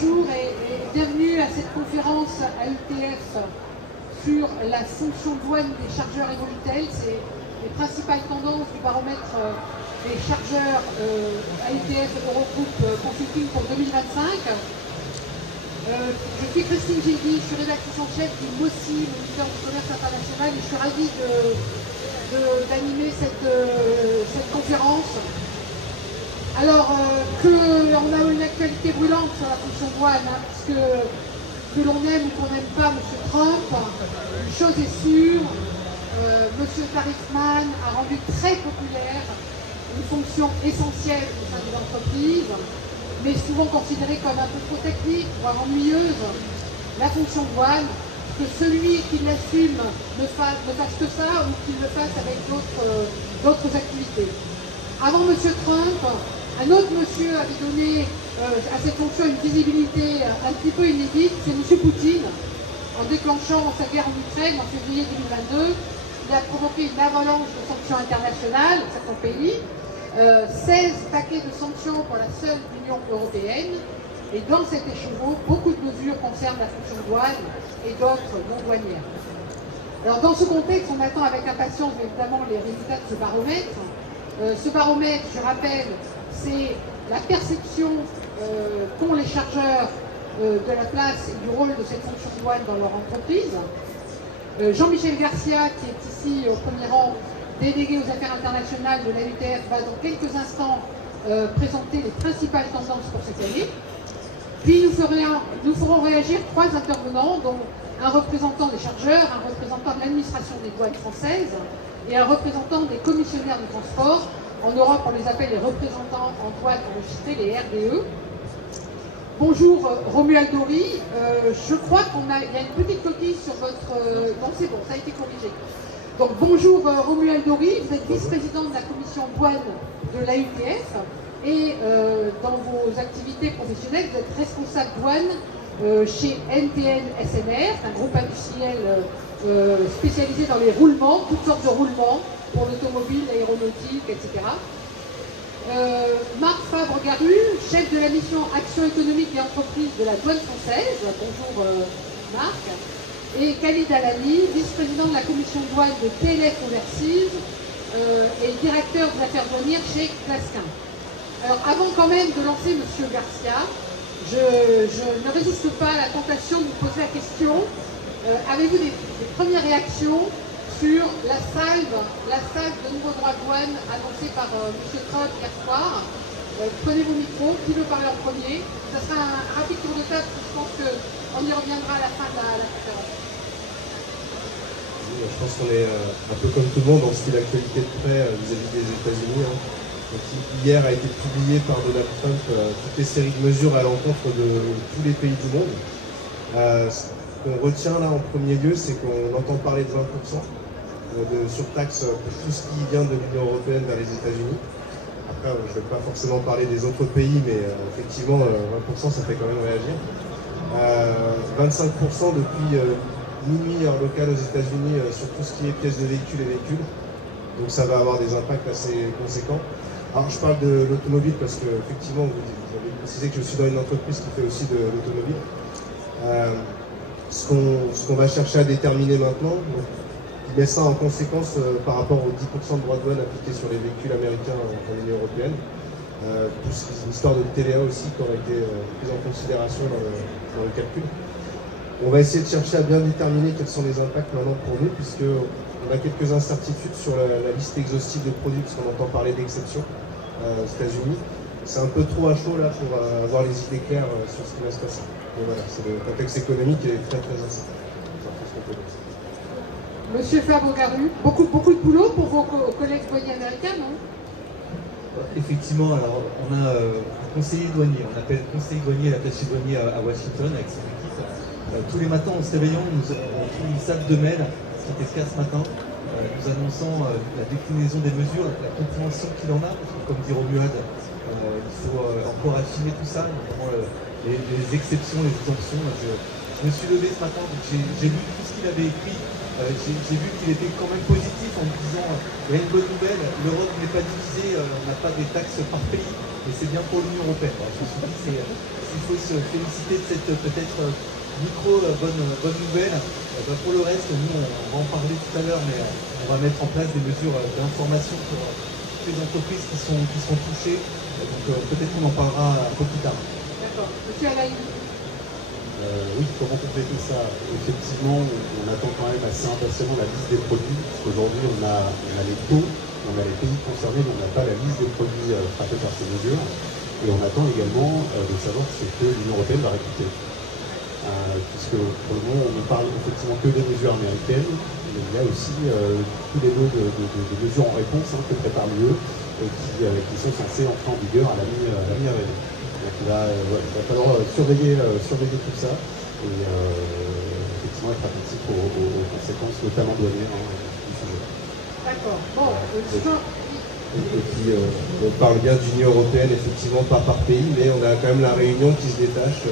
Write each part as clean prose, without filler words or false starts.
bonjour et bienvenue à cette conférence AITF sur la fonction douane des chargeurs et Monitel. C'est les principales tendances du baromètre des chargeurs AITF Eurogroup Consulting pour 2025. Je suis Christine Gilby, je suis rédactrice en chef du MOCI, Moniteur du commerce international, et je suis ravie d'animer cette conférence. Alors on a une actualité brûlante sur la fonction douane, puisque que l'on aime ou qu'on n'aime pas M. Trump, une chose est sûre, M. Tarifman a rendu très populaire une fonction essentielle au sein de l'entreprise, mais souvent considérée comme un peu trop technique, voire ennuyeuse, la fonction douane, que celui qui l'assume ne fasse que ça ou qu'il le fasse avec d'autres activités. Avant M. Trump, un autre monsieur avait donné à cette fonction une visibilité un petit peu inédite, c'est M. Poutine. En déclenchant sa guerre en Ukraine en février 2022, il a provoqué une avalanche de sanctions internationales dans certains pays, 16 paquets de sanctions pour la seule Union européenne, et dans cet écheveau, beaucoup de mesures concernent la fonction douane et d'autres non douanières. Alors dans ce contexte, on attend avec impatience évidemment les résultats de ce baromètre. Ce baromètre, je rappelle, c'est la perception qu'ont les chargeurs de la place et du rôle de cette fonction douane dans leur entreprise. Jean-Michel Garcia, qui est ici au premier rang, délégué aux affaires internationales de l'AITF, va dans quelques instants présenter les principales tendances pour cette année. Puis nous ferons réagir trois intervenants, dont un représentant des chargeurs, un représentant de l'administration des douanes françaises et un représentant des commissionnaires de transport. En Europe, on les appelle les représentants en douane enregistrés, les RDE. Bonjour Romuald Dory. Je crois qu'il y a une petite coquille sur votre... Non, c'est bon, ça a été corrigé. Donc bonjour Romuald Dory, vous êtes vice-président de la commission douane de l'AITF et dans vos activités professionnelles, vous êtes responsable douane chez NTN SNR, un groupe industriel spécialisé dans les roulements, toutes sortes de roulements, pour l'automobile, l'aéronautique, etc. Marc Fabre-Garu, chef de la mission Action économique et entreprise de la douane française. Bonjour Marc. Et Khalid Alani, vice-président de la commission douane de TLF Overseas et directeur des affaires douanières chez Clasquin. Alors avant quand même de lancer M. Garcia, je ne résiste pas à la tentation de vous poser la question. Avez-vous des premières réactions sur la salve de nouveaux droits de douane annoncée par M. Trump hier soir? Prenez vos micros, qui veut parler en premier? Ça sera un rapide tour de table, je pense qu'on y reviendra à la fin de la conférence. Oui, je pense qu'on est un peu comme tout le monde, on suit l'actualité de près vis-à-vis des États-Unis. Donc, hier a été publié par Donald Trump toutes les séries de mesures à l'encontre de tous les pays du monde. Ce qu'on retient là en premier lieu, c'est qu'on entend parler de 20% de surtaxe pour tout ce qui vient de l'Union européenne vers les États-Unis. Après, je ne vais pas forcément parler des autres pays, mais effectivement, 20%, ça fait quand même réagir. 25% depuis minuit heure locale aux États-Unis sur tout ce qui est pièces de véhicules et véhicules. Donc ça va avoir des impacts assez conséquents. Alors je parle de l'automobile parce que effectivement, vous avez précisé que je suis dans une entreprise qui fait aussi de l'automobile. Ce qu'on va chercher à déterminer maintenant, il met ça en conséquence par rapport aux 10% de droits de douane appliqués sur les véhicules américains en Union européenne. Plus une histoire de TVA aussi qui aurait été prise en considération dans le calcul. On va essayer de chercher à bien déterminer quels sont les impacts maintenant pour nous, puisqu'on a quelques incertitudes sur la liste exhaustive de produits, parce qu'on entend parler d'exceptions aux États-Unis. C'est un peu trop à chaud là pour avoir les idées claires sur ce qui va se passer. Mais voilà, c'est le contexte économique qui est très très incertain. Monsieur Fabre-Garu, beaucoup de boulot pour vos collègues douaniers américains, non? Effectivement, alors on a un conseiller douanier, on appelle conseiller douanier l'attaché douanier à Washington avec son équipe. Tous les matins en se réveillant, on trouve une salle de mail, ce qui était le cas ce matin, nous annonçant la déclinaison des mesures, la compréhension qu'il en a, parce que comme dit Romuald, il faut encore affiner tout ça, notamment les exceptions, les exemptions. Je me suis levé ce matin, j'ai lu tout ce qu'il avait écrit. J'ai vu qu'il était quand même positif en me disant il y a une bonne nouvelle, l'Europe n'est pas divisée, on n'a pas des taxes par pays, mais c'est bien pour l'Union européenne. Alors, je me suis dit s'il faut se féliciter de cette peut-être bonne nouvelle. Pour le reste, nous on va en parler tout à l'heure, mais on va mettre en place des mesures d'information pour toutes les entreprises qui sont touchées. Donc peut-être qu'on en parlera un peu plus tard. D'accord. Monsieur Alain. Oui, comment compléter ça? Effectivement, on attend quand même assez impatiemment la liste des produits, parce qu'aujourd'hui on a les taux, on a les pays concernés, mais on n'a pas la liste des produits frappés par ces mesures. Et on attend également de savoir ce que l'Union européenne va réputer. Puisque pour le moment on ne parle effectivement que des mesures américaines, mais il y a aussi tous les lots de mesures en réponse que prépare l'UE qui sont censés entrer en vigueur à la mi-avril. Donc il va falloir surveiller tout ça et effectivement être attentif aux conséquences, notamment douanières du sujet. D'accord. Bon, Et puis on parle bien d'Union européenne, effectivement pas par pays, mais on a quand même la Réunion qui se détache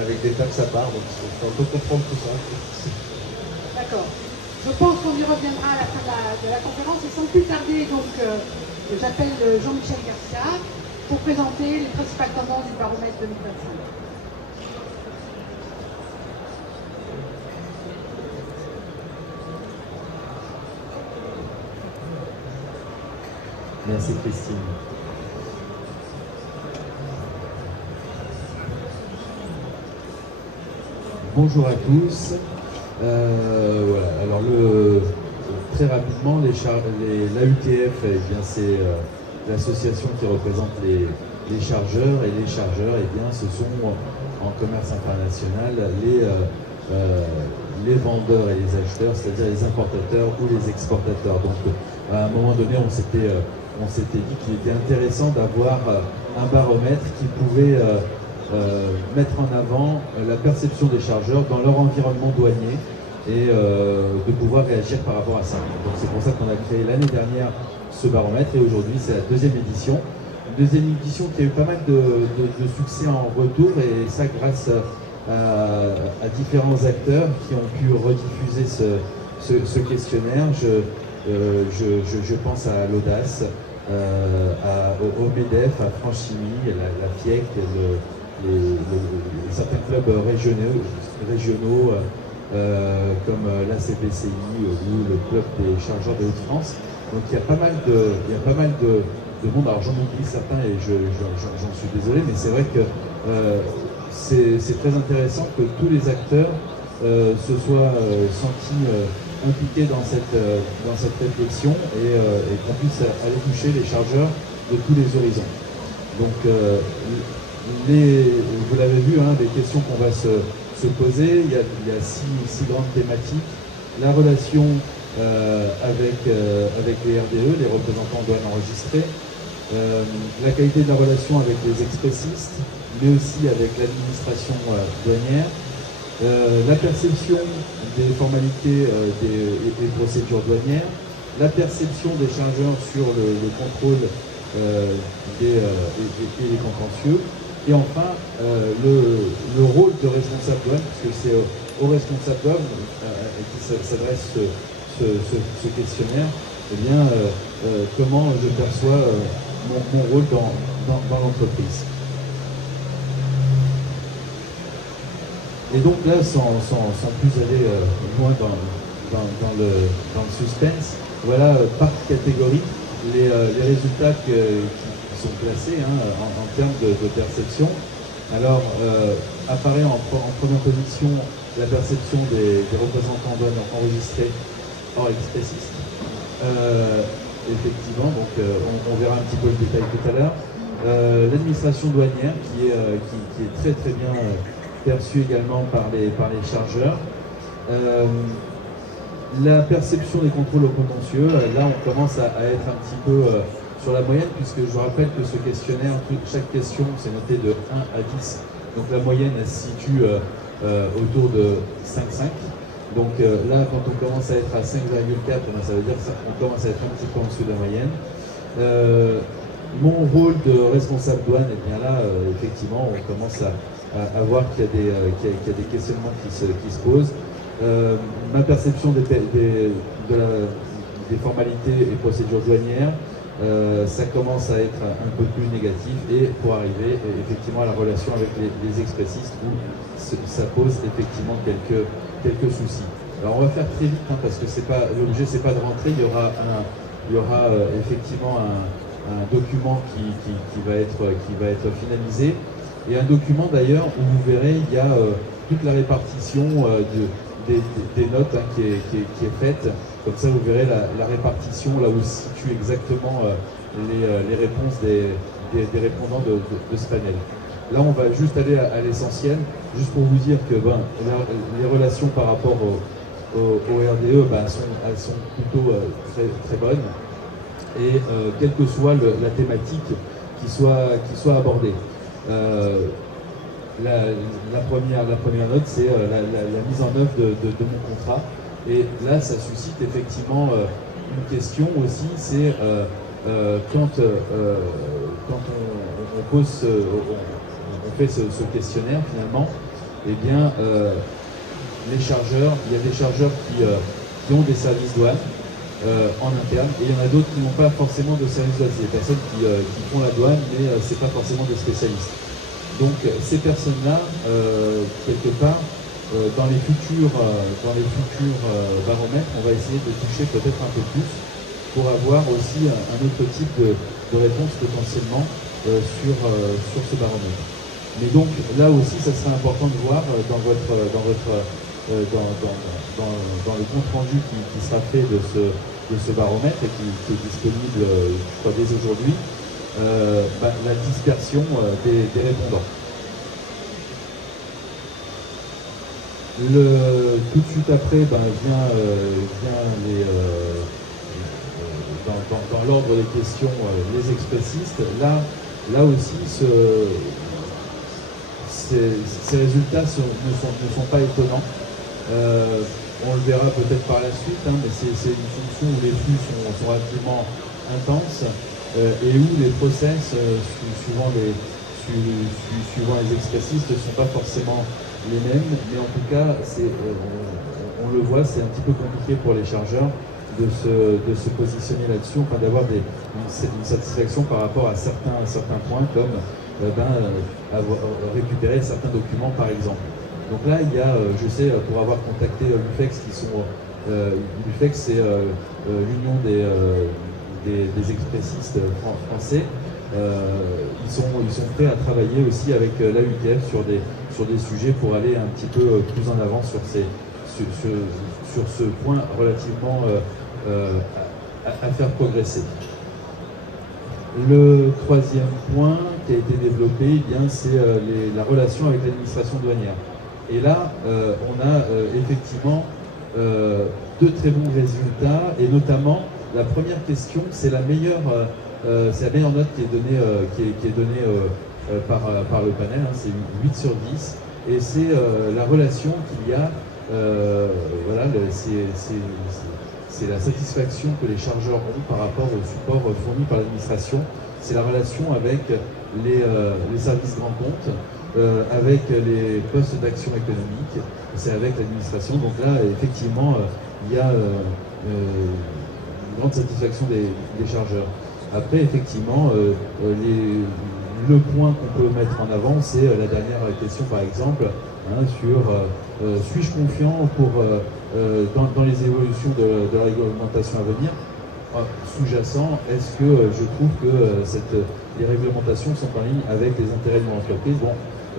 avec des taxes à part, donc il faut un peu comprendre tout ça. D'accord. Je pense qu'on y reviendra à la fin de la conférence et sans plus tarder, donc j'appelle Jean-Michel Garcia pour présenter les principales tendances du baromètre 2025. Merci Christine. Bonjour à tous. Voilà. Alors très rapidement, l'AUTF, eh bien, c'est l'association qui représente les chargeurs, et les chargeurs, eh bien, ce sont en commerce international les vendeurs et les acheteurs, c'est-à-dire les importateurs ou les exportateurs. Donc à un moment donné, on s'était dit qu'il était intéressant d'avoir un baromètre qui pouvait mettre en avant la perception des chargeurs dans leur environnement douanier et de pouvoir réagir par rapport à ça. Donc c'est pour ça qu'on a créé l'année dernière ce baromètre et aujourd'hui c'est la deuxième édition. Une deuxième édition qui a eu pas mal de succès en retour et ça grâce à différents acteurs qui ont pu rediffuser ce questionnaire. Je pense à l'Audace, au MEDEF, à Franchimie, la FIEC, certains clubs régionaux comme la CPCI ou le club des chargeurs de Hauts-de-France. Donc il y a pas mal de monde. Alors j'en oublie certains et j'en suis désolé, mais c'est vrai que c'est très intéressant que tous les acteurs se soient sentis impliqués dans cette réflexion et qu'on puisse aller toucher les chargeurs de tous les horizons. Donc vous l'avez vu, les questions qu'on va se poser, il y a six grandes thématiques. La relation avec les RDE, les représentants douane enregistrés, la qualité de la relation avec les expressistes, mais aussi avec l'administration douanière, la perception des formalités et procédures douanières, la perception des chargeurs sur le contrôle et les contentieux, et enfin le rôle de responsable douane, puisque c'est au responsable douane qui s'adresse ce questionnaire, eh bien, comment je perçois mon rôle dans l'entreprise. Et donc là, sans plus aller loin dans le suspense, voilà par catégorie les résultats qui sont classés en termes de perception. Alors, apparaît en première position la perception des représentants douane enregistrés hors expressistes. Effectivement, donc on verra un petit peu le détail tout à l'heure. L'administration douanière qui est très très bien perçue également par les chargeurs. La perception des contrôles au contentieux, là on commence à être un petit peu sur la moyenne, puisque je vous rappelle que ce questionnaire, chaque question c'est noté de 1 à 10, donc la moyenne elle se situe autour de 5,5. Donc là quand on commence à être à 5,4, ça veut dire qu'on commence à être un petit peu en dessous de la moyenne. Mon rôle de responsable douane, et bien là effectivement on commence à voir qu'il y a des questionnements qui se posent. Ma perception des formalités et procédures douanières, ça commence à être un peu plus négatif, et pour arriver effectivement à la relation avec les expressistes où ça pose effectivement quelques soucis. Alors on va faire très vite, parce que l'objet c'est pas de rentrer, il y aura effectivement un document qui va être finalisé, et un document d'ailleurs où vous verrez il y a toute la répartition des notes qui est faite. Comme ça, vous verrez la répartition, là où se situent exactement les réponses des répondants de ce panel. Là, on va juste aller à l'essentiel, juste pour vous dire que les relations par rapport au RDE, elles sont plutôt très, très bonnes, et quelle que soit la thématique qui soit abordée. La première note, c'est la mise en œuvre de mon contrat. Et là, ça suscite effectivement une question aussi, c'est quand on fait ce questionnaire finalement, eh bien, les chargeurs, il y a des chargeurs qui ont des services douanes en interne, et il y en a d'autres qui n'ont pas forcément de services douanes. C'est des personnes qui font la douane, mais c'est pas forcément des spécialistes. Donc ces personnes-là, quelque part, dans les futurs baromètres, on va essayer de toucher peut-être un peu plus pour avoir aussi un autre type de réponse potentiellement sur ce baromètre. Mais donc là aussi, ça serait important de voir dans le compte rendu qui sera fait de ce baromètre et qui est disponible, je crois, dès aujourd'hui, la dispersion des répondants. Tout de suite après, vient dans l'ordre des questions, les expressistes. Là aussi, ces résultats ne sont pas étonnants. On le verra peut-être par la suite, mais c'est une fonction où les flux sont relativement intenses et où les process, suivant les expressistes, ne sont pas forcément les mêmes, mais en tout cas, on le voit, c'est un petit peu compliqué pour les chargeurs de se positionner là-dessus, d'avoir une satisfaction par rapport à certains points, comme récupérer certains documents par exemple. Donc là, il y a, je sais, pour avoir contacté l'UFEX, l'UFEX c'est l'union des expressistes français. Ils sont prêts à travailler aussi avec l'AUTF sur des sujets pour aller un petit peu plus en avant sur ce point relativement à faire progresser. Le troisième point qui a été développé, c'est la relation avec l'administration douanière. Et là, on a effectivement de très bons résultats, et notamment la première question, c'est la meilleure note qui est donnée par le panel, c'est 8 sur 10, et c'est la relation qu'il y a, c'est la satisfaction que les chargeurs ont par rapport au support fourni par l'administration. C'est la relation avec les services grands comptes, avec les postes d'action économique, c'est avec l'administration. Donc là, effectivement, il y a une grande satisfaction des chargeurs. Après, effectivement, le point qu'on peut mettre en avant, c'est la dernière question, par exemple, sur suis-je confiant dans les évolutions de la réglementation à venir. Sous-jacent, est-ce que je trouve que les réglementations sont en ligne avec les intérêts de mon entreprise? Bon,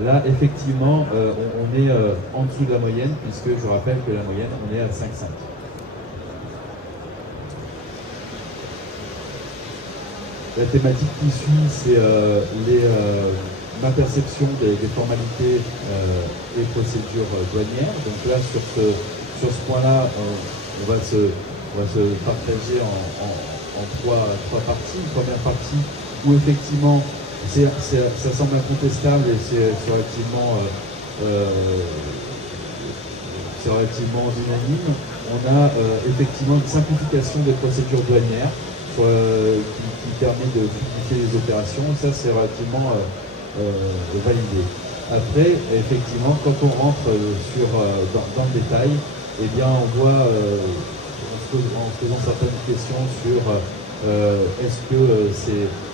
là, effectivement, on est en dessous de la moyenne, puisque je rappelle que la moyenne, on est à 5,5. La thématique qui suit, c'est ma perception des formalités et procédures douanières. Donc là, sur ce point-là, on va se partager en trois parties. Une première partie où effectivement, ça semble incontestable et c'est relativement dynamique. On a effectivement une simplification des procédures douanières qui permet de fluidifier les opérations. Ça, c'est relativement validé. Après, effectivement, quand on rentre dans le détail, eh bien, on voit, en se posant certaines questions sur Est-ce que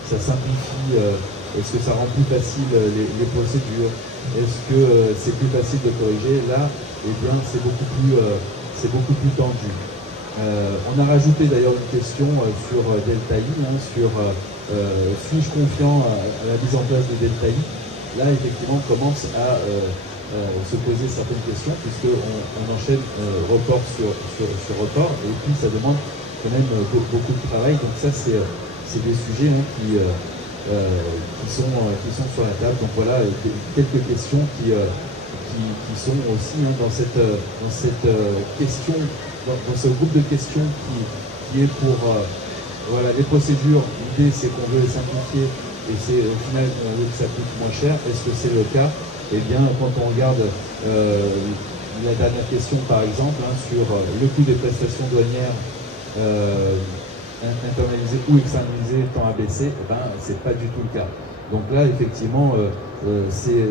ça simplifie, est-ce que ça rend plus facile les procédures? Est-ce que c'est plus facile de corriger? Là, eh bien, c'est beaucoup plus tendu. On a rajouté d'ailleurs une question sur Delta I, sur suis-je confiant à la mise en place de Delta I? Là, effectivement, on commence à se poser certaines questions, puisqu'on enchaîne report sur report, et puis ça demande quand même beaucoup de travail. Donc ça, c'est des sujets qui sont sur la table. Donc voilà, quelques questions qui sont aussi dans cette question, dans ce groupe de questions qui est pour voilà, les procédures. L'idée, c'est qu'on veut les simplifier, et c'est au final on veut que ça coûte moins cher. Est-ce que c'est le cas? Eh bien, quand on regarde la dernière question, par exemple, sur le coût des prestations douanières internalisées ou externalisées tend à baisser, c'est pas du tout le cas. Donc là, effectivement, c'est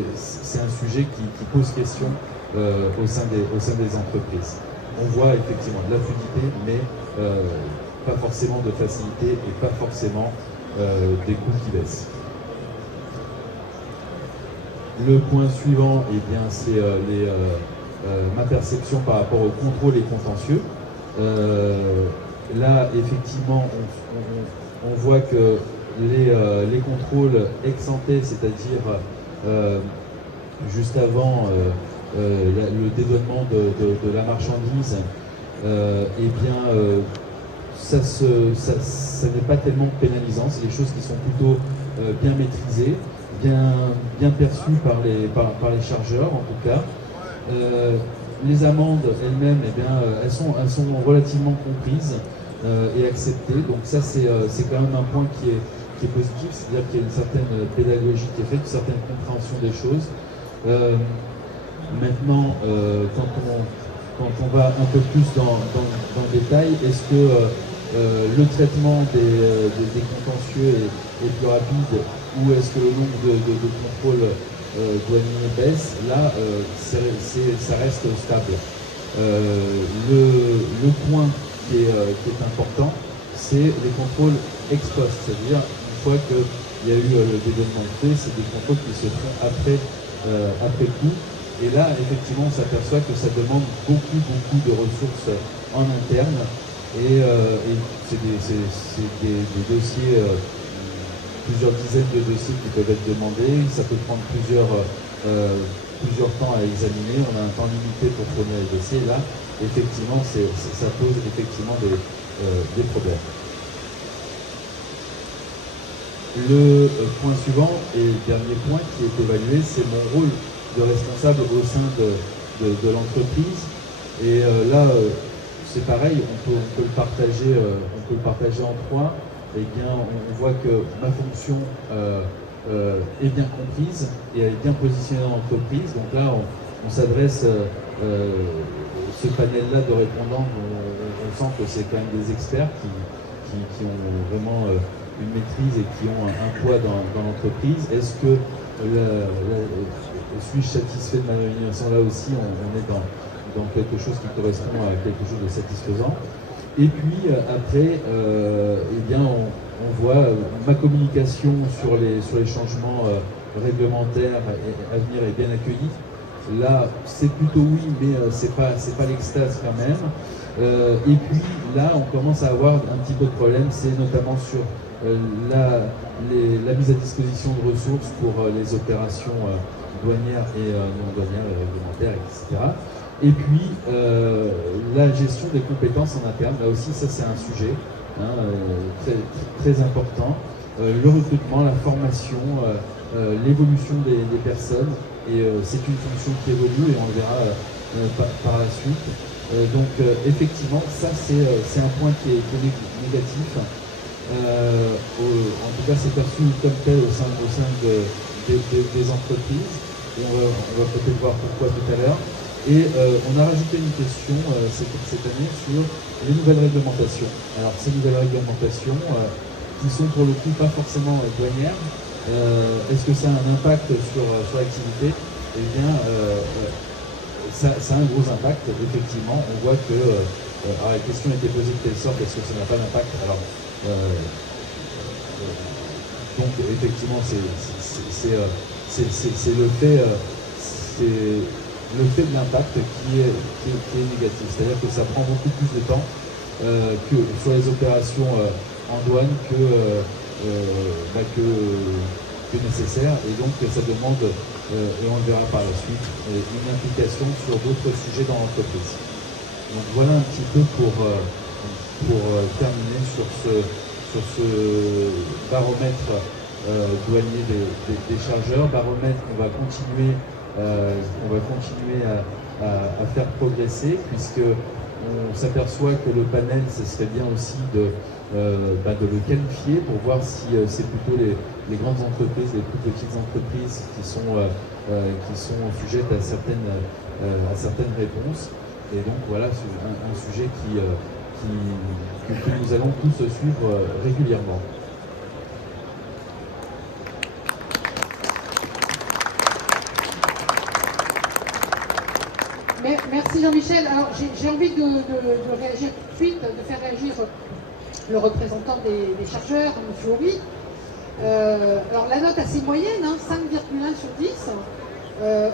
un sujet qui pose question au sein des entreprises. On voit effectivement de la fluidité, mais pas forcément de facilité et pas forcément des coûts qui baissent. Le point suivant, eh bien, c'est ma perception par rapport au contrôle et contentieux. Là, effectivement, on voit que les contrôles ex-ante, c'est-à-dire juste avant le dédouanement de la marchandise, eh bien, ça n'est pas tellement pénalisant. C'est des choses qui sont plutôt bien maîtrisées, bien perçues par les chargeurs, en tout cas. Les amendes elles-mêmes, eh bien, elles sont relativement comprises et acceptées. Donc ça, c'est quand même un point qui est positif, c'est-à-dire qu'il y a une certaine pédagogie qui est faite, une certaine compréhension des choses. Maintenant, quand on va un peu plus dans le détail, est-ce que le traitement des contentieux est plus rapide, ou est-ce que le nombre de contrôles douaniers baisse? Là, ça reste stable. Le point qui est important, c'est les contrôles ex post, c'est-à-dire une fois qu'il y a eu le dédouanement de fait, c'est des contrôles qui se font après coup. Et là, effectivement, on s'aperçoit que ça demande beaucoup de ressources en interne, et c'est des dossiers, plusieurs dizaines de dossiers qui peuvent être demandés. Ça peut prendre plusieurs temps à examiner. On a un temps limité pour fournir les dossiers. Là, effectivement, ça pose effectivement des problèmes. Le point suivant et dernier point qui est évalué, c'est mon rôle de responsable au sein de l'entreprise. Et là, c'est pareil, on peut le partager en trois. Eh bien, on voit que ma fonction est bien comprise et elle est bien positionnée dans l'entreprise. Donc là, on s'adresse, ce panel-là de répondants, on sent que c'est quand même des experts qui ont vraiment une maîtrise et qui ont un poids dans l'entreprise. Est-ce que suis-je satisfait de ma rémunération? Là aussi, on est dans quelque chose qui correspond à quelque chose de satisfaisant. Et puis après, eh bien, on voit ma communication sur les changements réglementaires à venir est bien accueillie. Là, c'est plutôt oui, mais c'est pas l'extase quand même. Et puis là, on commence à avoir un petit peu de problème, c'est notamment sur la mise à disposition de ressources pour les opérations douanières et non douanières et réglementaires, etc. Et puis, la gestion des compétences en interne, là aussi, ça c'est un sujet très, très important. Le recrutement, la formation, l'évolution des personnes, et c'est une fonction qui évolue et on le verra par la suite. Donc, effectivement, ça c'est un point qui est négatif. En tout cas, c'est perçu comme tel au sein des entreprises. Et on va peut-être voir pourquoi tout à l'heure. Et on a rajouté une question cette année sur les nouvelles réglementations. Alors ces nouvelles réglementations qui sont pour le coup pas forcément douanières, est-ce que ça a un impact sur l'activité? Eh bien, ça a un gros impact, effectivement. On voit que alors la question a été posée de telle sorte, est-ce que ça n'a pas d'impact? Alors Donc effectivement, c'est le fait de l'impact qui est négatif. C'est-à-dire que ça prend beaucoup plus de temps que sur les opérations en douane que nécessaire, et donc ça demande, et on le verra par la suite, une implication sur d'autres sujets dans l'entreprise. Donc voilà un petit peu pour terminer sur ce baromètre douanier des chargeurs, baromètre qu'on va continuer à faire progresser, puisque on s'aperçoit que le panel, ce serait bien aussi de le qualifier pour voir si c'est plutôt les grandes entreprises, les plus petites entreprises qui sont sujettes à certaines réponses. Et donc voilà un sujet que nous allons tous suivre régulièrement. Merci Jean-Michel. Alors j'ai envie de réagir tout de suite, de faire réagir le représentant des chargeurs, M. Horry. Alors la note assez moyenne, 5,1 sur 10,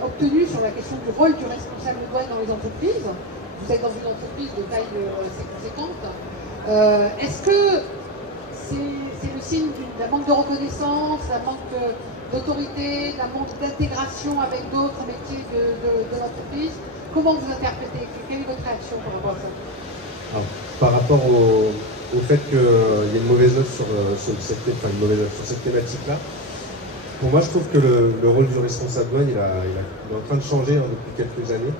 obtenue sur la question du rôle du responsable de douane dans les entreprises. Vous êtes dans une entreprise de taille assez conséquente. Est-ce que c'est le signe d'un manque de reconnaissance, d'un manque d'autorité, d'un manque d'intégration avec d'autres métiers de l'entreprise? Comment vous interprétez? Quelle est votre réaction par rapport à ça? Alors, par rapport au fait qu'il y ait une mauvaise note sur cette thématique-là, pour moi, je trouve que le rôle du responsable douane, il est en train de changer depuis quelques années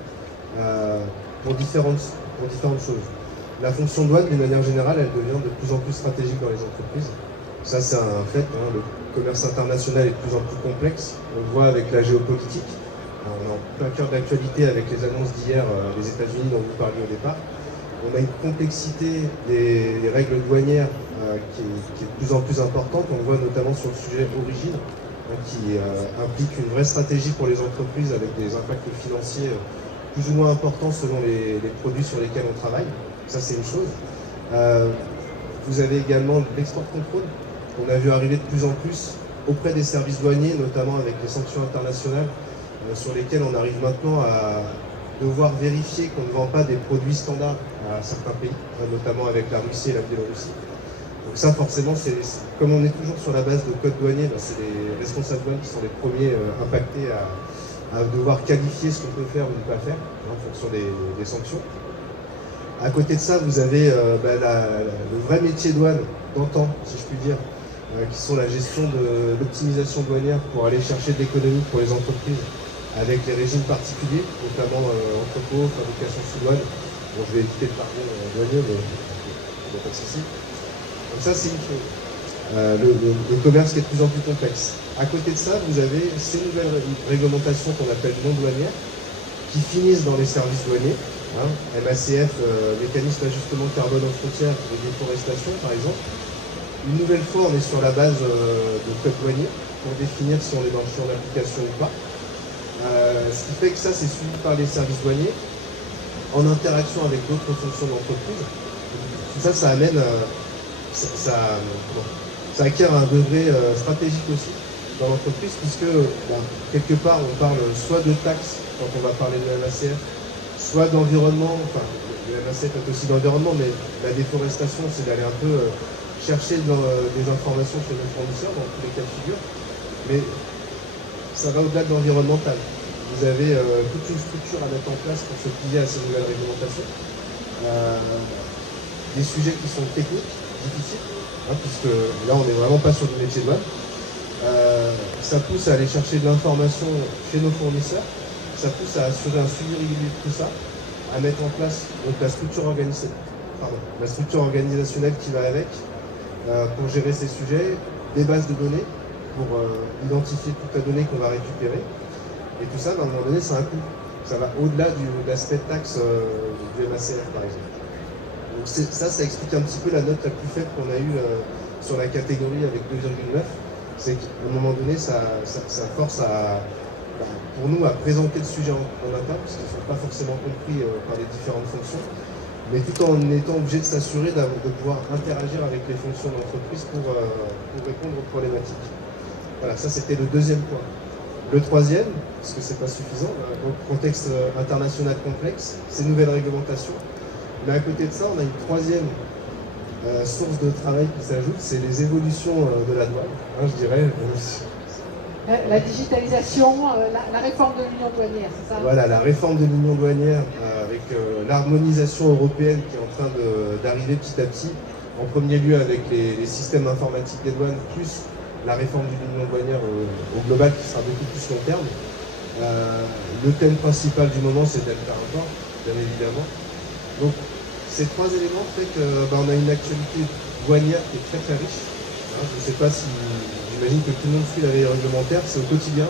pour différentes choses. La fonction douane, d'une manière générale, elle devient de plus en plus stratégique dans les entreprises. Ça, c'est un fait. Le commerce international est de plus en plus complexe. On le voit avec la géopolitique. On est en plein cœur de l'actualité avec les annonces d'hier des États-Unis dont vous parliez au départ. On a une complexité des règles douanières qui est de plus en plus importante. On le voit notamment sur le sujet origine, qui implique une vraie stratégie pour les entreprises avec des impacts financiers plus ou moins importants selon les produits sur lesquels on travaille. Ça, c'est une chose. Vous avez également l'export contrôle qu'on a vu arriver de plus en plus auprès des services douaniers, notamment avec les sanctions internationales sur lesquelles on arrive maintenant à devoir vérifier qu'on ne vend pas des produits standards à certains pays, notamment avec la Russie et la Biélorussie. Donc ça, forcément, comme on est toujours sur la base de code douanier, c'est les responsables douaniers qui sont les premiers impactés à devoir qualifier ce qu'on peut faire ou ne pas faire en fonction des sanctions. À côté de ça, vous avez le vrai métier douane d'antan, si je puis dire, qui sont la gestion de l'optimisation douanière pour aller chercher de l'économie pour les entreprises avec les régimes particuliers, notamment entrepôt, fabrication sous douane. Bon, je vais éviter le jargon douanier, mais il n'y a pas de souci. Donc ça, c'est une chose. Le commerce qui est de plus en plus complexe. À côté de ça, vous avez ces nouvelles réglementations qu'on appelle non douanières, qui finissent dans les services douaniers. MACF, mécanisme d'ajustement carbone aux frontières de déforestation, par exemple. Une nouvelle fois, on est sur la base de code douanier pour définir si on est dans le champ d'application ou pas. Ce qui fait que ça, c'est suivi par les services douaniers en interaction avec d'autres fonctions d'entreprise. Tout ça, ça amène, ça acquiert un degré stratégique aussi dans l'entreprise, puisque quelque part, on parle soit de taxes quand on va parler de MACF, soit d'environnement, enfin, le MACF est aussi d'environnement, mais la déforestation, c'est d'aller un peu chercher des informations chez nos fournisseurs dans tous les cas de figure. Mais ça va au-delà de l'environnemental. Vous avez toute une structure à mettre en place pour se plier à ces nouvelles réglementations. Des sujets qui sont techniques, difficiles, puisque là on n'est vraiment pas sur du métier de douane. Ça pousse à aller chercher de l'information chez nos fournisseurs. Ça pousse à assurer un suivi régulier de tout ça, à mettre en place donc, la structure organisationnelle qui va avec pour gérer ces sujets, des bases de données pour identifier toute la donnée qu'on va récupérer. Et tout ça, à un moment donné, ça a un coût. Ça va au-delà de l'aspect taxe du MACF, par exemple. Donc ça explique un petit peu la note la plus faible qu'on a eue sur la catégorie avec 2,9. C'est qu'à un moment donné, ça force pour nous à présenter le sujet en interne, parce qu'ils ne sont pas forcément compris par les différentes fonctions. mais tout en étant obligé de s'assurer de pouvoir interagir avec les fonctions de l'entreprise pour répondre aux problématiques. Voilà, ça c'était le deuxième point. Le troisième, parce que c'est pas suffisant, dans le contexte international complexe, ces nouvelles réglementations. Mais à côté de ça, on a une troisième source de travail qui s'ajoute, c'est les évolutions de la douane, je dirais. La digitalisation, la réforme de l'union douanière, c'est ça? Voilà, la réforme de l'union douanière avec l'harmonisation européenne qui est en train d'arriver petit à petit. En premier lieu avec les systèmes informatiques des douanes, plus la réforme de l'union douanière au global qui sera beaucoup plus long terme. Le thème principal du moment, c'est Delta Import, bien évidemment. Donc, ces trois éléments font qu'on a une actualité douanière qui est très très riche. Je ne sais pas si, j'imagine que tout le monde suit la veille réglementaire, c'est au quotidien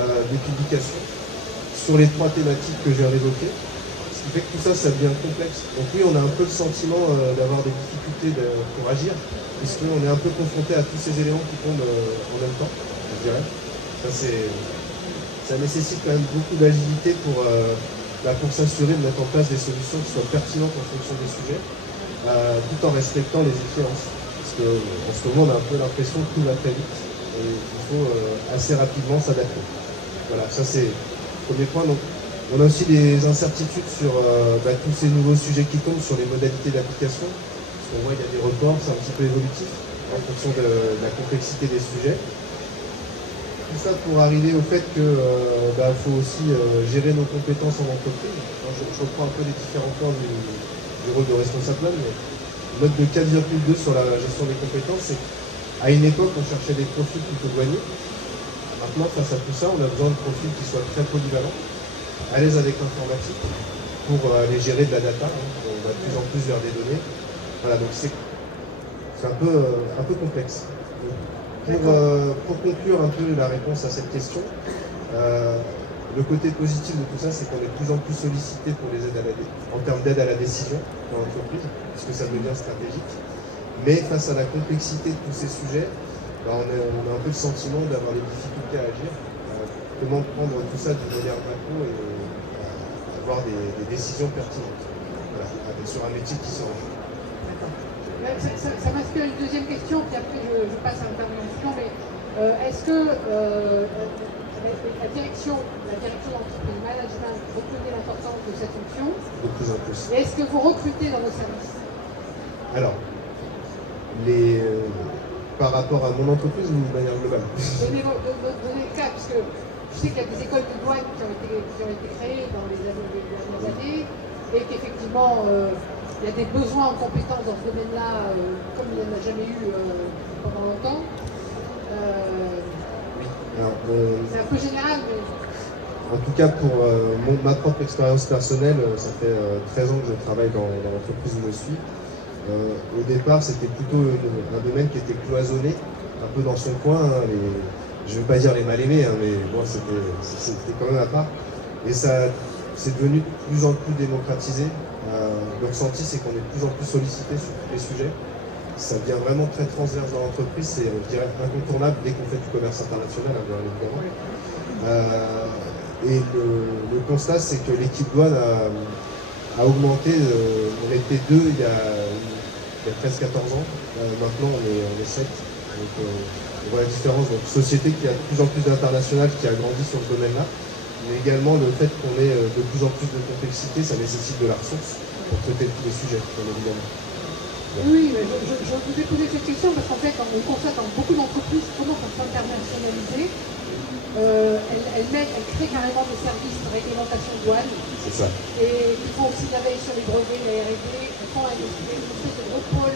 des publications sur les trois thématiques que j'ai évoquées. Ce qui fait que tout ça, ça devient complexe. Donc oui, on a un peu le sentiment d'avoir des difficultés pour agir, puisqu'on est un peu confronté à tous ces éléments qui tombent en même temps, je dirais. Ça nécessite quand même beaucoup d'agilité pour s'assurer de mettre en place des solutions qui soient pertinentes en fonction des sujets, tout en respectant les échéances. Parce qu'en ce moment, on a un peu l'impression que tout va très vite et il faut assez rapidement s'adapter. Voilà, ça c'est le premier point. Donc, on a aussi des incertitudes sur tous ces nouveaux sujets qui tombent, sur les modalités d'application. Parce qu'on voit qu'il y a des reports, c'est un petit peu évolutif en fonction de la complexité des sujets. Tout ça pour arriver au fait qu'il faut aussi gérer nos compétences en entreprise. Je reprends un peu les différents points du rôle de responsable, mais note de 4,2 sur la gestion des compétences, c'est qu'à une époque, on cherchait des profils plutôt douaniers. Maintenant, face à tout ça, on a besoin de profils qui soient très polyvalents, à l'aise avec l'informatique, pour aller gérer de la data. On va de plus en plus vers des données. Voilà, donc c'est un peu complexe. Pour conclure un peu la réponse à cette question, le côté positif de tout ça, c'est qu'on est de plus en plus sollicité pour les aides en termes d'aide à la décision dans l'entreprise, puisque ça devient stratégique. Mais face à la complexité de tous ces sujets, on a un peu le sentiment d'avoir des difficultés à agir. Comment prendre tout ça d'une manière macro et avoir des décisions pertinentes sur un métier qui s'en joue. Ça m'inspire une deuxième question, puis après je passe à l'intervention. Mais est-ce que la direction d'entreprise management reconnaît l'importance de cette fonction? De plus en plus. Et est-ce que vous recrutez dans vos services? Alors, par rapport à mon entreprise ou de manière globale? Donnez le cas, parce que je sais qu'il y a des écoles de douane qui ont été créées dans les dernières années, et qu'effectivement, il y a des besoins en compétences dans ce domaine-là, comme il n'y en a jamais eu pendant longtemps. C'est un peu général, mais... En tout cas, pour ma propre expérience personnelle, ça fait 13 ans que je travaille dans l'entreprise où je suis. Au départ, c'était plutôt un domaine qui était cloisonné, un peu dans son coin. Je ne veux pas dire les mal-aimés, mais bon, c'était quand même à part. Et ça c'est devenu de plus en plus démocratisé. Le ressenti, c'est qu'on est de plus en plus sollicité sur tous les sujets. Ça devient vraiment très transverse dans l'entreprise, c'est, je dirais, incontournable dès qu'on fait du commerce international, bien évidemment. Et le constat, c'est que l'équipe douane a augmenté. On était 2 il y a presque 14 ans. Maintenant, on est 7. Donc, on voit la différence. Donc, société qui a de plus en plus d'international, qui a grandi sur ce domaine-là. Mais également, le fait qu'on ait de plus en plus de complexité, ça nécessite de la ressource pour traiter tous les sujets, bien évidemment. Oui, mais je vous ai posé cette question parce qu'en fait, on constate dans beaucoup d'entreprises comment on s'internationaliser. Elles créent carrément des services de réglementation douane. C'est ça. Et ils font aussi la veille sur les brevets, la R&D, elles font une espèce de gros pôle.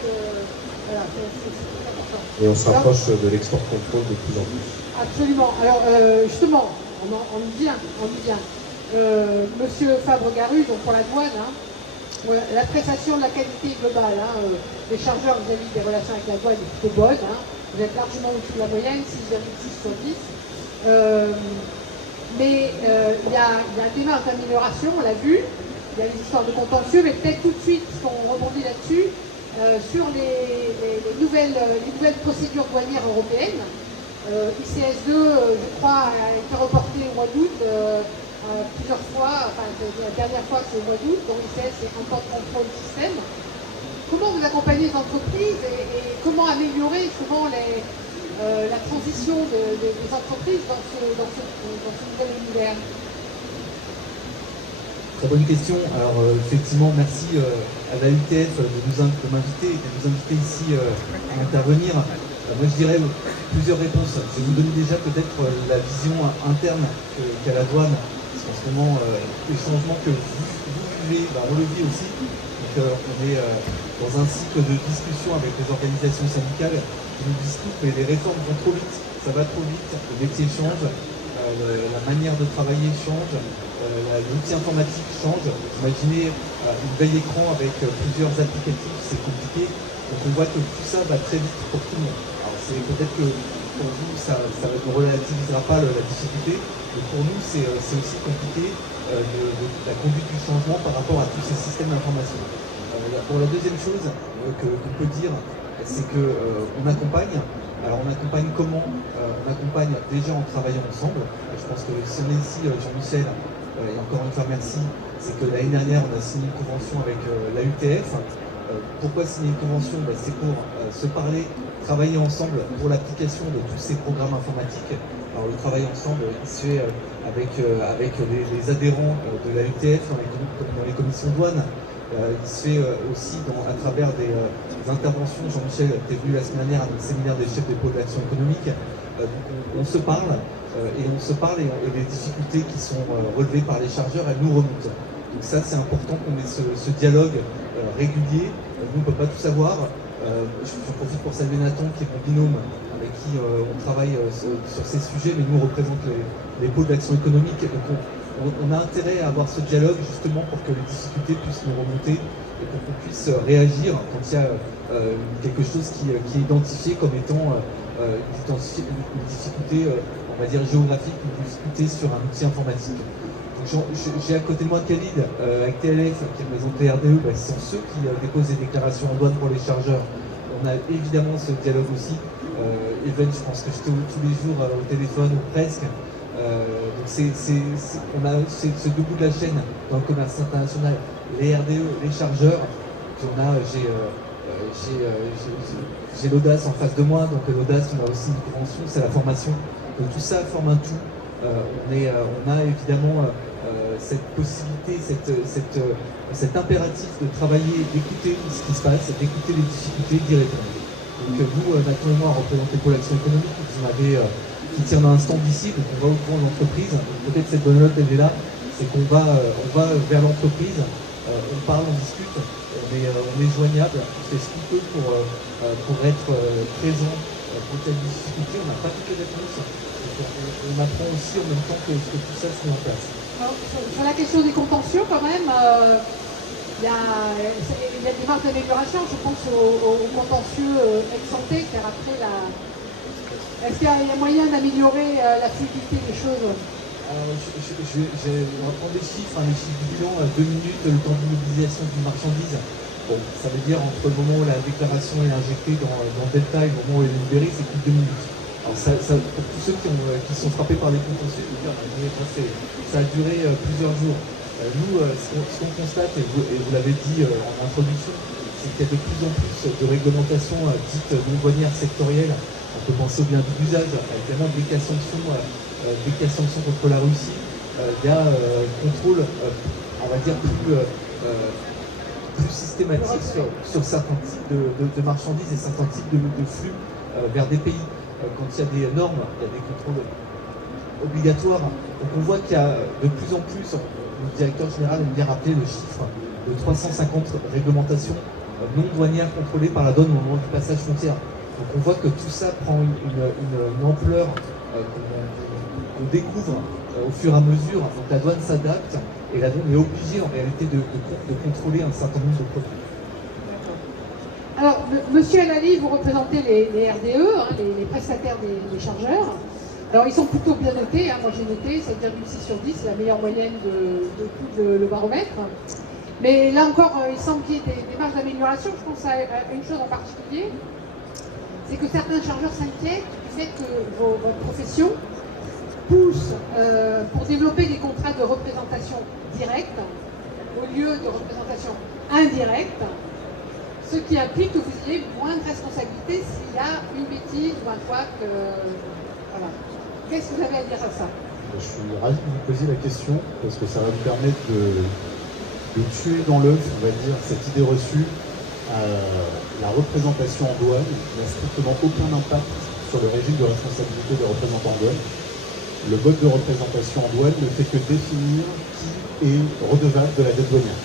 Voilà, c'est très important. Et on se rapproche de l'export contrôle de plus en plus. Absolument. Alors, justement, on y vient. Monsieur Fabre-Garu, donc pour la douane, voilà, l'appréciation de la qualité globale des chargeurs vis-à-vis des relations avec la douane est plutôt bonne. Vous êtes largement au-dessus de la moyenne, 6,6 sur 10. Mais il y a un débat d'amélioration, on l'a vu. Il y a les histoires de contentieux, mais peut-être tout de suite, puisqu'on rebondit là-dessus, sur les nouvelles procédures douanières européennes. ICS2, je crois, a été reporté au mois d'août. plusieurs fois, enfin la dernière fois c'est au mois d'août, dans l'ICS c'est un temps de contrôle système. Comment vous accompagnez les entreprises et comment améliorer souvent la transition des entreprises dans ce nouvel univers? Très bonne question. Alors effectivement, merci à la UTF de m'inviter ici à intervenir. Moi je dirais plusieurs réponses. Je vais vous donner déjà peut-être la vision interne qu'a la douane, parce qu'en ce moment, les changements que vous vivez, on le vit aussi. Donc on est dans un cycle de discussion avec les organisations syndicales qui nous discutent, mais les réformes vont trop vite, ça va trop vite, le métier change, la manière de travailler change, l'outil informatique change. Imaginez une veille écran avec plusieurs applicatifs, c'est compliqué. Donc on voit que tout ça va très vite pour tout le monde. Alors c'est peut-être que pour vous, ça ne relativisera pas la difficulté, mais pour nous, c'est aussi compliqué la conduite du changement par rapport à tous ces systèmes d'information. Pour la deuxième chose qu'on peut dire, c'est qu'on accompagne. Alors on accompagne comment? On accompagne déjà en travaillant ensemble. Je pense que si on est ici, Jean-Michel, et encore une fois merci, c'est que l'année dernière on a signé une convention avec la UTF. Pourquoi signer une convention? C'est pour se parler, travailler ensemble pour l'application de tous ces programmes informatiques. Alors le travail ensemble, il se fait avec les adhérents de la UTF dans les commissions douanes. Il se fait aussi à travers des interventions. Jean-Michel était venu la semaine dernière à notre séminaire des chefs des pôles d'action économique. On se parle et les difficultés qui sont relevées par les chargeurs, elles nous remontent. Donc ça, c'est important qu'on ait ce dialogue régulier. Nous, on ne peut pas tout savoir. J'en profite pour saluer Nathan, qui est mon binôme, avec qui on travaille sur ces sujets, mais nous, on représente les pôles d'action économique. Donc on a intérêt à avoir ce dialogue justement pour que les difficultés puissent nous remonter et pour qu'on puisse réagir quand il y a quelque chose qui est identifié comme étant une difficulté, on va dire géographique, une difficulté sur un outil informatique. J'ai à côté de moi Khalid avec TLF qui représente les RDE, ce sont ceux qui déposent des déclarations en douane pour les chargeurs. On a évidemment ce dialogue aussi. Even, je pense que j'étais tous les jours au téléphone ou presque. Donc on a ce deux bouts de la chaîne dans le commerce international, les RDE, les chargeurs. Puis j'ai l'Audace en face de moi, donc l'Audace, on a aussi une convention, c'est la formation. Donc tout ça forme un tout. On a évidemment cette possibilité, cet impératif de travailler, d'écouter ce qui se passe, d'écouter les difficultés, d'y répondre. Donc vous, Nathan et moi, représentez Pôle Action Économique, qui tient dans un stand d'ici, donc on va au courant de l'entreprise. Peut-être cette bonne note, elle est là, c'est qu'on va vers l'entreprise, on parle, on discute, on est joignable, on fait ce qu'on peut pour être présent pour telle difficulté. On n'a pas toutes les réponses. On apprend aussi en même temps que tout ça se met en place. Alors, sur la question des contentieux, quand même, il y a des marges d'amélioration. Je pense au contentieux ex-santé, car après est-ce qu'il y a moyen d'améliorer la fluidité des choses? Alors, on va prendre les chiffres du bilan, 2 minutes, le temps d'immobilisation d'une marchandise. Bon, ça veut dire entre le moment où la déclaration est injectée dans Delta et le moment où elle est libérée, c'est plus de 2 minutes. Alors pour tous ceux qui sont frappés par les contentieux, ça a duré plusieurs jours. Nous, ce qu'on constate, et vous l'avez dit en introduction, c'est qu'il y a de plus en plus de réglementations dites non douanières sectorielles. On peut penser au bien d'usage, évidemment des cas sanctions contre la Russie. Il y a un contrôle, on va dire, plus systématique sur certains types de marchandises et certains types de flux vers des pays. Quand il y a des normes, il y a des contrôles obligatoires. Donc on voit qu'il y a de plus en plus, le directeur général aime bien rappeler le chiffre de 350 réglementations non douanières contrôlées par la douane au moment du passage frontière. Donc on voit que tout ça prend une ampleur qu'on découvre au fur et à mesure. Donc la douane s'adapte et la douane est obligée en réalité de contrôler un certain nombre de produits. Alors, Monsieur Alali, vous représentez les RDE, les prestataires des chargeurs. Alors, ils sont plutôt bien notés. Moi, j'ai noté 7,6 sur 10, c'est la meilleure moyenne de tout le baromètre. Mais là encore, il semble qu'il y ait des marges d'amélioration. Je pense à une chose en particulier, c'est que certains chargeurs s'inquiètent du fait que votre profession pousse pour développer des contrats de représentation directe au lieu de représentation indirecte, ce qui implique que vous ayez moins de responsabilité s'il y a une bêtise ou un couac. Voilà. Qu'est-ce que vous avez à dire à ça? Je suis ravi que vous posiez la question parce que ça va me permettre de tuer dans l'œuf, on va dire, cette idée reçue. La représentation en douane n'a strictement aucun impact sur le régime de responsabilité des représentants en douane. Le mode de représentation en douane ne fait que définir qui est redevable de la dette douanière.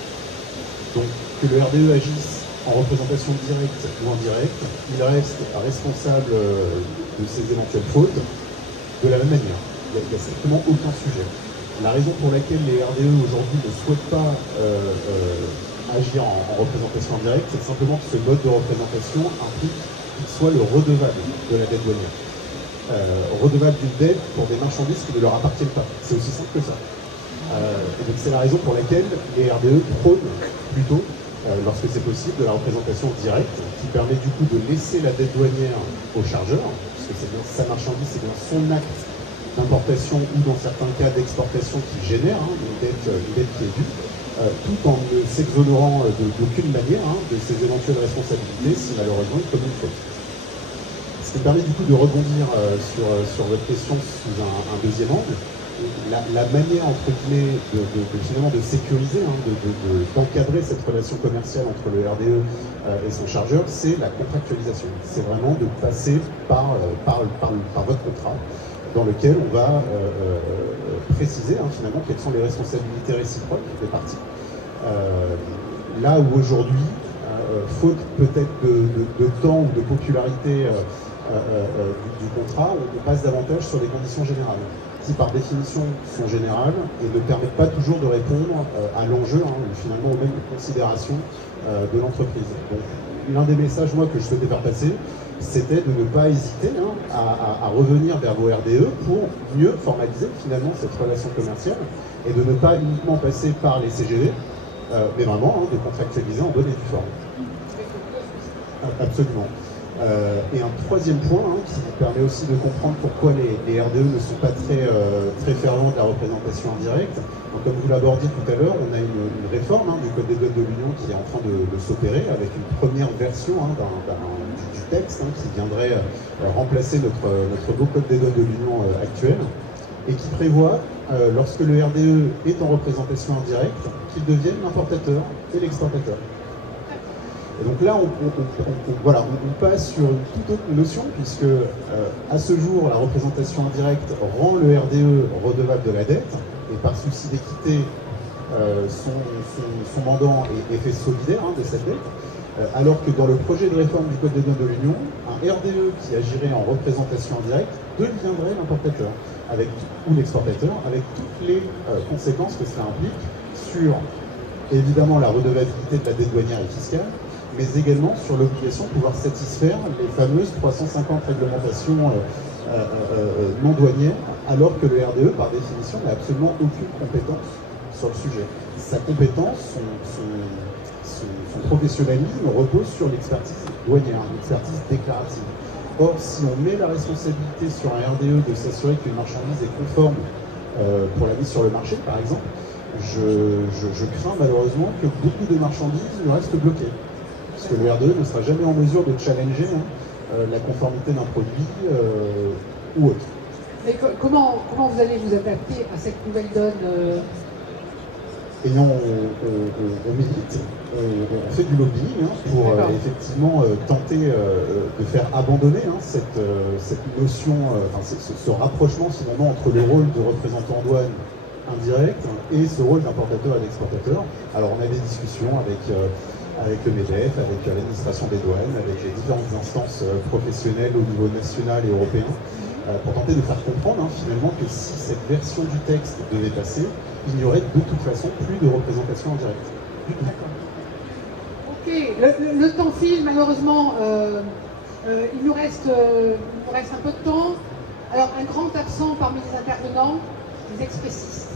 Donc que le RDE agisse en représentation directe ou indirecte, il reste responsable de ses éventuelles fautes de la même manière. Il n'y a strictement aucun sujet. La raison pour laquelle les RDE aujourd'hui ne souhaitent pas agir en représentation indirecte, c'est simplement que ce mode de représentation implique qu'il soit le redevable de la dette douanière. Redevable d'une dette pour des marchandises qui ne leur appartiennent pas. C'est aussi simple que ça. Et donc c'est la raison pour laquelle les RDE prônent plutôt, lorsque c'est possible, de la représentation directe, qui permet du coup de laisser la dette douanière au chargeur, puisque c'est bien sa marchandise, c'est bien son acte d'importation ou dans certains cas d'exportation qui génère une dette qui est due, tout en ne s'exonérant d'aucune manière de ses éventuelles responsabilités si malheureusement il commet une faute. Ce qui me permet du coup de rebondir sur votre question sous un deuxième angle. La manière entre guillemets finalement de sécuriser, d'encadrer cette relation commerciale entre le RDE et son chargeur, c'est la contractualisation. C'est vraiment de passer par votre contrat, dans lequel on va préciser finalement quelles sont les responsabilités réciproques des parties. Là où aujourd'hui, faute peut-être de temps ou de popularité du contrat, on passe davantage sur des conditions générales, qui par définition sont générales et ne permettent pas toujours de répondre à l'enjeu, finalement aux mêmes considérations de l'entreprise. Donc, l'un des messages moi que je souhaitais faire passer, c'était de ne pas hésiter à revenir vers vos RDE pour mieux formaliser finalement cette relation commerciale et de ne pas uniquement passer par les CGV, mais vraiment de contractualiser en bonne et due forme. Absolument. Et un troisième point qui vous permet aussi de comprendre pourquoi les RDE ne sont pas très fervents de la représentation indirecte. Donc, comme vous l'abordiez tout à l'heure, on a une réforme du Code des douanes de l'Union qui est en train de s'opérer avec une première version du texte qui viendrait remplacer notre beau Code des douanes de l'Union actuel et qui prévoit, lorsque le RDE est en représentation indirecte, qu'il devienne l'importateur et l'exportateur. Et donc là, on passe sur une toute autre notion, puisque à ce jour, la représentation indirecte rend le RDE redevable de la dette, et par souci d'équité, son mandant est fait solidaire de cette dette, alors que dans le projet de réforme du Code des douanes de l'Union, un RDE qui agirait en représentation indirecte deviendrait l'importateur ou l'exportateur, avec toutes les conséquences que cela implique sur, évidemment, la redevabilité de la dette douanière et fiscale, mais également sur l'obligation de pouvoir satisfaire les fameuses 350 réglementations non douanières, alors que le RDE, par définition, n'a absolument aucune compétence sur le sujet. Sa compétence, son professionnalisme repose sur l'expertise douanière, l'expertise déclarative. Or, si on met la responsabilité sur un RDE de s'assurer qu'une marchandise est conforme pour la mise sur le marché, par exemple, je crains malheureusement que beaucoup de marchandises ne restent bloquées. Parce que le RDE ne sera jamais en mesure de challenger la conformité d'un produit ou autre. Mais comment vous allez vous adapter à cette nouvelle donne On milite, on fait du lobbying pour effectivement tenter de faire abandonner cette notion, ce rapprochement finalement entre le rôle de représentant en douane indirect et ce rôle d'importateur et d'exportateur. Alors on a des discussions avec le MEDEF, avec l'administration des douanes, avec les différentes instances professionnelles au niveau national et européen, pour tenter de faire comprendre finalement que si cette version du texte devait passer, il n'y aurait de toute façon plus de représentation en direct. D'accord. Ok, le temps file, malheureusement, il nous reste un peu de temps. Alors, un grand absent parmi les intervenants, les expressistes.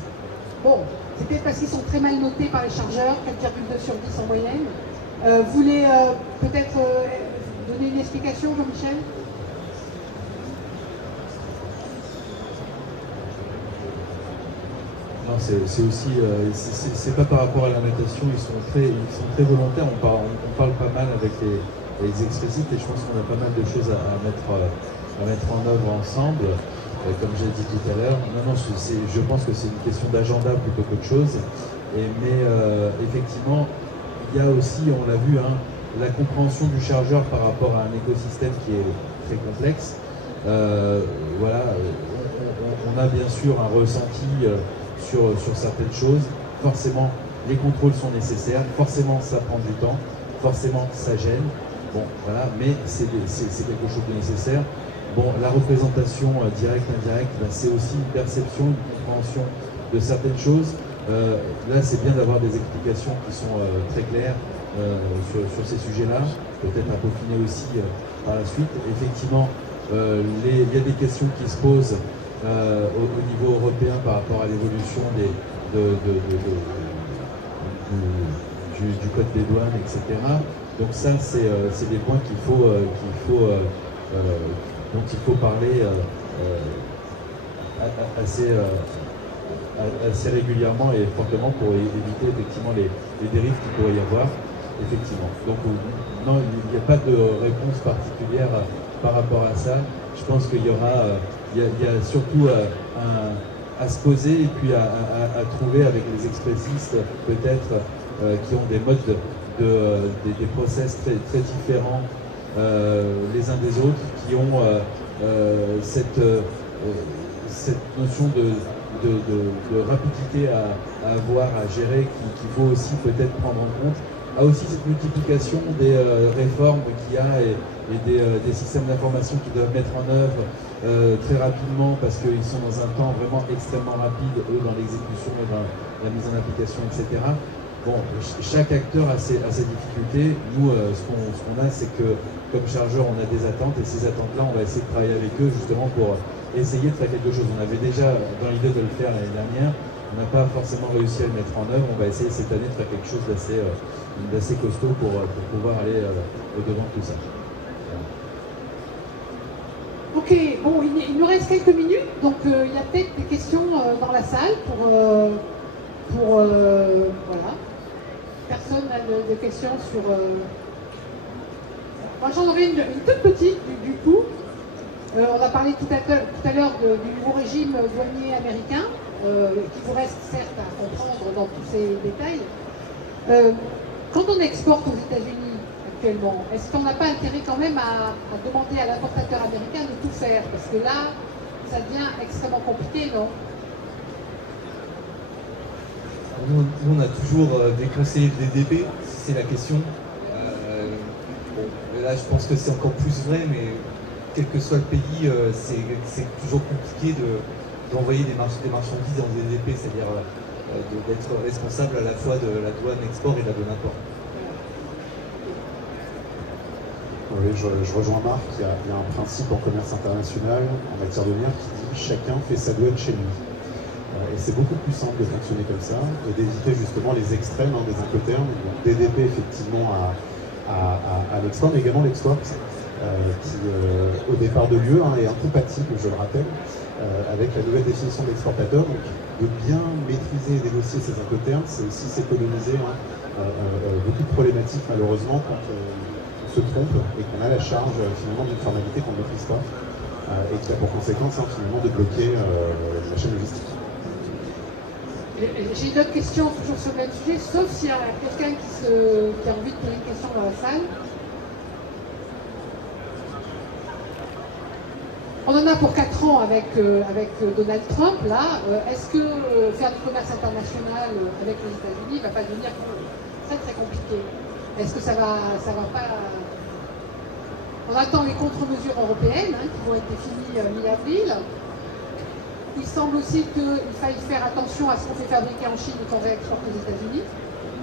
Bon, c'est peut-être parce qu'ils sont très mal notés par les chargeurs, 4,2 sur 10 en moyenne. Vous voulez peut-être donner une explication, Jean-Michel ? Non, c'est aussi, c'est pas par rapport à la natation, ils sont très volontaires. On parle pas mal avec les explicites et je pense qu'on a pas mal de choses à mettre en œuvre ensemble. Comme j'ai dit tout à l'heure, je pense que c'est une question d'agenda plutôt qu'autre chose. Mais effectivement, il y a aussi, on l'a vu, la compréhension du chargeur par rapport à un écosystème qui est très complexe. Voilà, on a bien sûr un ressenti sur certaines choses. Forcément, les contrôles sont nécessaires. Forcément, ça prend du temps. Forcément, ça gêne. Bon, voilà, mais c'est quelque chose de nécessaire. Bon, la représentation directe, indirecte, c'est aussi une perception, une compréhension de certaines choses. Là, c'est bien d'avoir des explications qui sont très claires sur ces sujets-là, peut-être à peaufiner aussi par la suite. Effectivement, il y a des questions qui se posent au niveau européen par rapport à l'évolution du code des douanes, etc. Donc ça, c'est des points dont il faut parler assez régulièrement et fortement pour éviter effectivement les dérives qu'il pourrait y avoir, effectivement. Donc non, il n'y a pas de réponse particulière par rapport à ça. Je pense qu'il y aura, il y a surtout à se poser et puis à trouver avec les expressistes peut-être qui ont des modes des process très, très différents les uns des autres, qui ont cette notion de rapidité à avoir, à gérer, qu'il faut aussi peut-être prendre en compte. A aussi cette multiplication des réformes qu'il y a et des systèmes d'information qui doivent mettre en œuvre très rapidement parce qu'ils sont dans un temps vraiment extrêmement rapide, eux, dans l'exécution et dans la mise en application, etc. Bon, chaque acteur a ses difficultés. Nous, ce qu'on a, c'est que comme chargeur, on a des attentes et ces attentes-là, on va essayer de travailler avec eux justement pour essayer de faire quelque chose. On avait déjà dans l'idée de le faire l'année dernière. On n'a pas forcément réussi à le mettre en œuvre. On va essayer cette année de faire quelque chose d'assez costaud pour pouvoir aller au-devant de tout ça. Voilà. Ok, bon, il nous reste quelques minutes, donc il y a peut-être des questions dans la salle pour voilà. Personne n'a de questions sur... Moi j'en aurais une toute petite du coup. On a parlé tout à l'heure du nouveau régime douanier américain, qui vous reste certes à comprendre dans tous ces détails. Quand on exporte aux États-Unis actuellement, est-ce qu'on n'a pas intérêt quand même à demander à l'importateur américain de tout faire? Parce que là, ça devient extrêmement compliqué, non? Nous, on a toujours déconseillé le DDP, c'est la question. Là, je pense que c'est encore plus vrai, mais quel que soit le pays, c'est toujours compliqué d'envoyer des marchandises en DDP, c'est-à-dire d'être responsable à la fois de la douane export et de la douane import. Oui, je rejoins Marc, il y a un principe en commerce international, en matière douanière, qui dit « chacun fait sa douane chez lui ». Et c'est beaucoup plus simple de fonctionner comme ça et d'éviter justement les extrêmes des incoterms, DDP effectivement à l'export, mais également l'export qui au départ de l'UE est incompatible, je le rappelle, avec la nouvelle définition de l'exportateur. Donc de bien maîtriser et négocier ces incoterms, c'est aussi s'économiser beaucoup de problématiques malheureusement quand on se trompe et qu'on a la charge finalement d'une formalité qu'on ne maîtrise pas et qui a pour conséquence finalement de bloquer la chaîne logistique. J'ai une autre question toujours sur le même sujet, sauf s'il y a quelqu'un qui a envie de poser une question dans la salle. On en a pour 4 ans avec Donald Trump, là. Est-ce que faire du commerce international avec les États-Unis ne va pas devenir très très compliqué? Est-ce que ça va pas... On attend les contre-mesures européennes qui vont être définies mi-avril. Il semble aussi qu'il faille faire attention à ce qu'on fait fabriquer en Chine et qu'on réexporte aux États-Unis,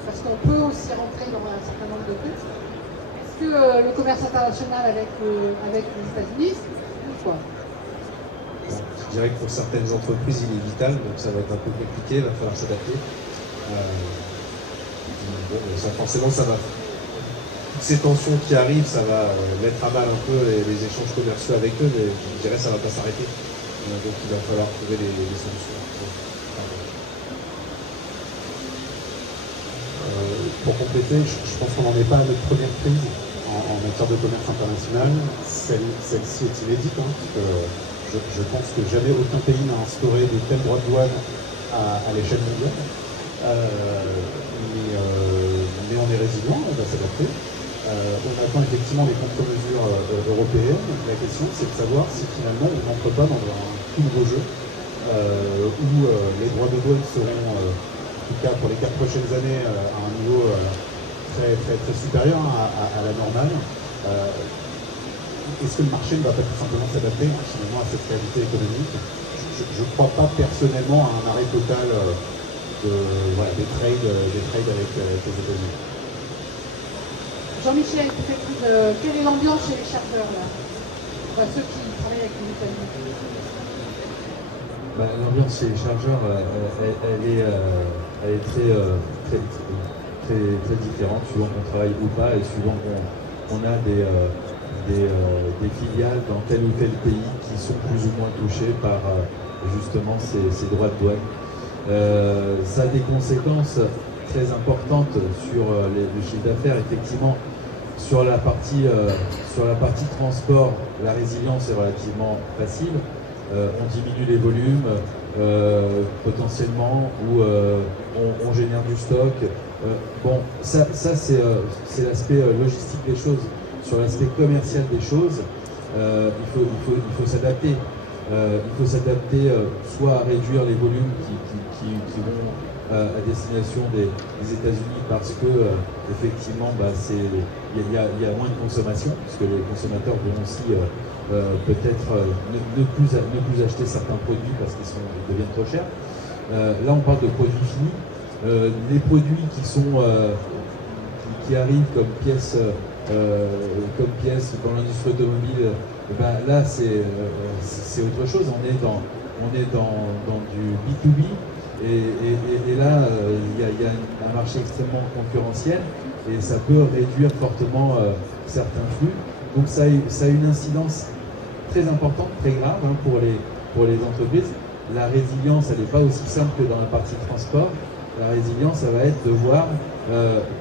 parce qu'on peut aussi rentrer dans un certain nombre de coûts. Est-ce que le commerce international avec les États-Unis, c'est quoi? Je dirais que pour certaines entreprises, il est vital, donc ça va être un peu compliqué, il va falloir s'adapter. Forcément, ça va. Toutes ces tensions qui arrivent, ça va mettre à mal un peu les échanges commerciaux avec eux, mais je dirais que ça ne va pas s'arrêter. Donc il va falloir trouver les solutions. pour compléter, je pense qu'on n'en est pas à notre première crise en matière de commerce international. Celle-ci est inédite, hein, parce que je pense que jamais aucun pays n'a instauré de tels droits de douane à l'échelle mondiale. Mais on est résilient, on va s'adapter. On attend effectivement les contre-mesures européennes. La question, c'est de savoir si finalement on n'entre pas dans un tout nouveau jeu où les droits de douane seront, en tout cas pour les 4 prochaines années, à un niveau très supérieur à la normale. Est-ce que le marché ne va pas tout simplement s'adapter finalement à cette réalité économique? Je ne crois pas personnellement à un arrêt total des trades avec les États-Unis. Jean-Michel, quelle est l'ambiance chez les chargeurs là? Enfin, ceux qui travaillent avec les États-Unis. L'ambiance chez les chargeurs, elle est très différente suivant qu'on travaille ou pas et suivant qu'on a des filiales dans tel ou tel pays qui sont plus ou moins touchés par justement ces droits de douane. Ça a des conséquences très importantes sur le chiffre d'affaires. Effectivement, sur la partie transport, la résilience est relativement facile. On diminue les volumes potentiellement ou on génère du stock. Ça c'est l'aspect logistique des choses. Sur l'aspect commercial des choses, il faut s'adapter. Il faut s'adapter soit à réduire les volumes qui vont à destination des États-Unis parce que effectivement il y a moins de consommation, puisque les consommateurs vont aussi peut-être ne plus acheter certains produits parce qu'ils deviennent trop chers. Là on parle de produits finis. Les produits qui arrivent comme pièces dans l'industrie automobile, là c'est autre chose. On est dans du B2B et là il y a un marché extrêmement concurrentiel et ça peut réduire fortement certains flux. Donc ça a une incidence très importante, très grave pour les entreprises. La résilience, elle n'est pas aussi simple que dans la partie transport. La résilience, ça va être de voir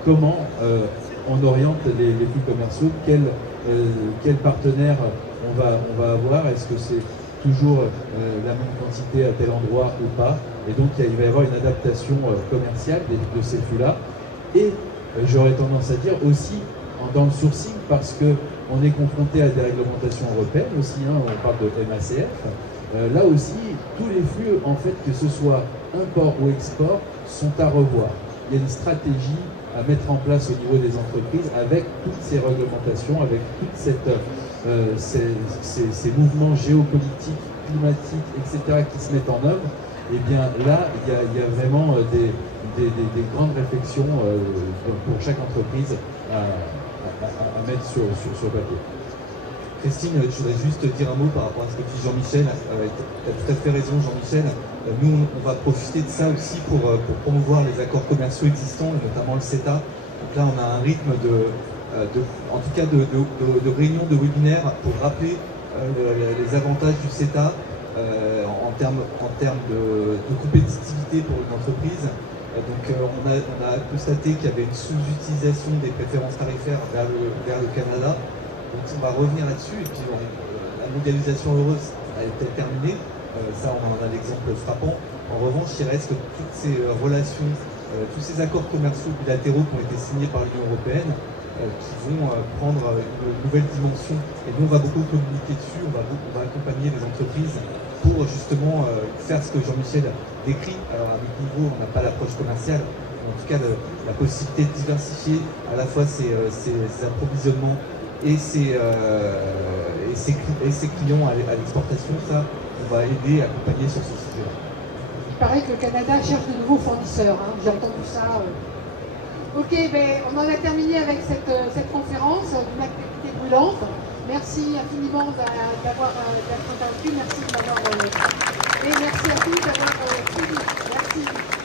comment on oriente les flux commerciaux, quel partenaire on va avoir, est-ce que c'est toujours la même quantité à tel endroit ou pas, et donc il va y avoir une adaptation commerciale de ces flux-là, et j'aurais tendance à dire aussi dans le sourcing, parce qu'on est confronté à des réglementations européennes aussi, on parle de MACF, là aussi, tous les flux, en fait, que ce soit import ou export, sont à revoir. Il y a une stratégie à mettre en place au niveau des entreprises avec toutes ces réglementations, avec toutes ces mouvements géopolitiques, climatiques, etc. qui se mettent en œuvre. Et bien là, il y a vraiment des grandes réflexions pour chaque entreprise à mettre sur le papier. Christine, je voudrais juste dire un mot par rapport à ce que dit Jean-Michel. Tu as tout à fait raison, Jean-Michel. Nous, on va profiter de ça aussi pour promouvoir les accords commerciaux existants, notamment le CETA. Donc là, on a un rythme en tout cas de réunions, de webinaires pour rappeler les avantages du CETA en termes de compétitivité pour une entreprise. Donc on a constaté qu'il y avait une sous-utilisation des préférences tarifaires vers le Canada. Donc on va revenir là-dessus et puis la mondialisation heureuse a été terminée. Ça, on en a l'exemple frappant. En revanche, il reste toutes ces relations, tous ces accords commerciaux bilatéraux qui ont été signés par l'Union européenne qui vont prendre une nouvelle dimension. Et nous, on va beaucoup communiquer dessus, on va accompagner les entreprises pour justement faire ce que Jean-Michel décrit. Alors à notre niveau, on n'a pas l'approche commerciale, en tout cas la possibilité de diversifier à la fois ses approvisionnements et ses clients à l'exportation. Ça, on va aider à accompagner sur ce sujet-là. Il paraît que le Canada cherche de nouveaux fournisseurs, j'ai entendu ça. Ok, on en a terminé avec cette conférence d'une activité brûlante. Merci infiniment d'avoir interrompu, merci de m'avoir et merci à tous d'avoir suivi. Merci.